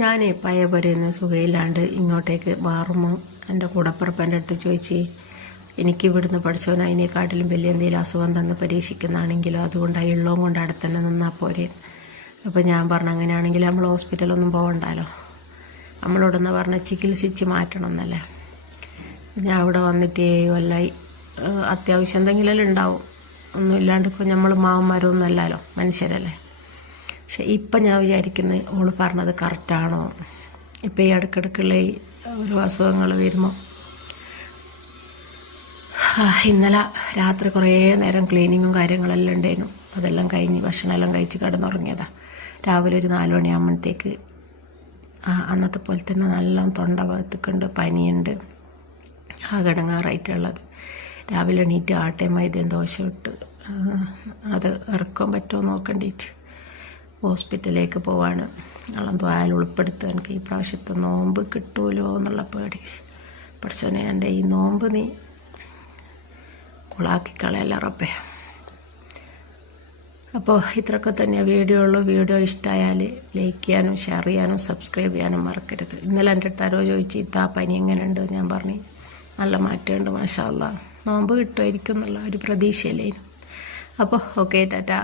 ഞാൻ പയ്യ പോരെയൊന്നും സുഖമില്ലാണ്ട് ഇങ്ങോട്ടേക്ക് മാറുമ്പോൾ എൻ്റെ കൂടപ്പിറപ്പൻ്റെ അടുത്ത് ചോദിച്ച് എനിക്ക് ഇവിടുന്ന് പഠിച്ചവൻ അതിനേക്കാട്ടിലും വലിയ എന്തെങ്കിലും അസുഖം തന്ന് പരീക്ഷിക്കുന്നതാണെങ്കിലോ അതുകൊണ്ട് ഉള്ളതും കൊണ്ട് അവിടെ തന്നെ നിന്നാൽ പോരെ. അപ്പോൾ ഞാൻ പറഞ്ഞു അങ്ങനെയാണെങ്കിൽ നമ്മൾ ഹോസ്പിറ്റലൊന്നും പോകണ്ടല്ലോ, നമ്മളോടൊന്ന് പറഞ്ഞ് ചികിത്സിച്ച് മാറ്റണം എന്നല്ലേ. ഞാൻ അവിടെ വന്നിട്ട് വല്ലായി അത്യാവശ്യം എന്തെങ്കിലും ഉണ്ടാവും, ഒന്നും ഇല്ലാണ്ട് ഇപ്പോൾ നമ്മൾ മാവന്മാരൊന്നും അല്ലല്ലോ, മനുഷ്യരല്ലേ. പക്ഷെ ഇപ്പം ഞാൻ വിചാരിക്കുന്നത് ഓള് പറഞ്ഞത് കറക്റ്റാണോ. ഇപ്പം ഈ ഇടയ്ക്കിടയ്ക്കുള്ള ഈ ഓരോ അസുഖങ്ങൾ വരുമ്പോൾ ഇന്നലെ രാത്രി കുറേ നേരം ക്ലീനിങ്ങും കാര്യങ്ങളെല്ലാം ഉണ്ടായിരുന്നു. അതെല്ലാം കഴിഞ്ഞ് ഭക്ഷണമെല്ലാം കഴിച്ച് കിടന്നുറങ്ങിയതാണ്. രാവിലെ ഒരു 4 മണിയാകുമ്പോഴത്തേക്ക് അന്നത്തെ പോലെ തന്നെ നല്ല തൊണ്ട ഭാഗത്തേക്കുണ്ട്, പനിയുണ്ട്, ആകടങ്ങാറായിട്ടുള്ളത്. രാവിലെ എണീറ്റ് ആട്ടയും മൈദയും ദോശ ഇട്ട് അത് ഇറക്കാൻ പറ്റുമോ നോക്കേണ്ടിയിട്ട് ഹോസ്പിറ്റലിലേക്ക് പോവാണ്. അളന്തോ അയാൾ ഉൾപ്പെടുത്തുക. എനിക്ക് ഈ പ്രാവശ്യത്തെ നോമ്പ് കിട്ടുമല്ലോ എന്നുള്ള പേടി. പഠിച്ചോനെ എൻ്റെ ഈ നോമ്പ് നീ കുളാക്കി കളയല്ല റബ്ബേ. അപ്പോൾ ഇത്രയൊക്കെ തന്നെ വീഡിയോ ഉള്ളൂ. വീഡിയോ ഇഷ്ടമായാൽ ലൈക്ക് ചെയ്യാനും ഷെയർ ചെയ്യാനും സബ്സ്ക്രൈബ് ചെയ്യാനും മറക്കരുത്. ഇന്നലെ എൻ്റെ അടുത്ത് ആരോ ചോദിച്ച് ഇത്താ പനി എങ്ങനെയുണ്ട്, ഞാൻ പറഞ്ഞു നല്ല മാറ്റമുണ്ട് മാഷാ അല്ലാഹ്, നോമ്പ് കിട്ടുമായിരിക്കും എന്നുള്ള ഒരു പ്രതീക്ഷയില്ലേനും. അപ്പോൾ ഓക്കെ ടാറ്റാ.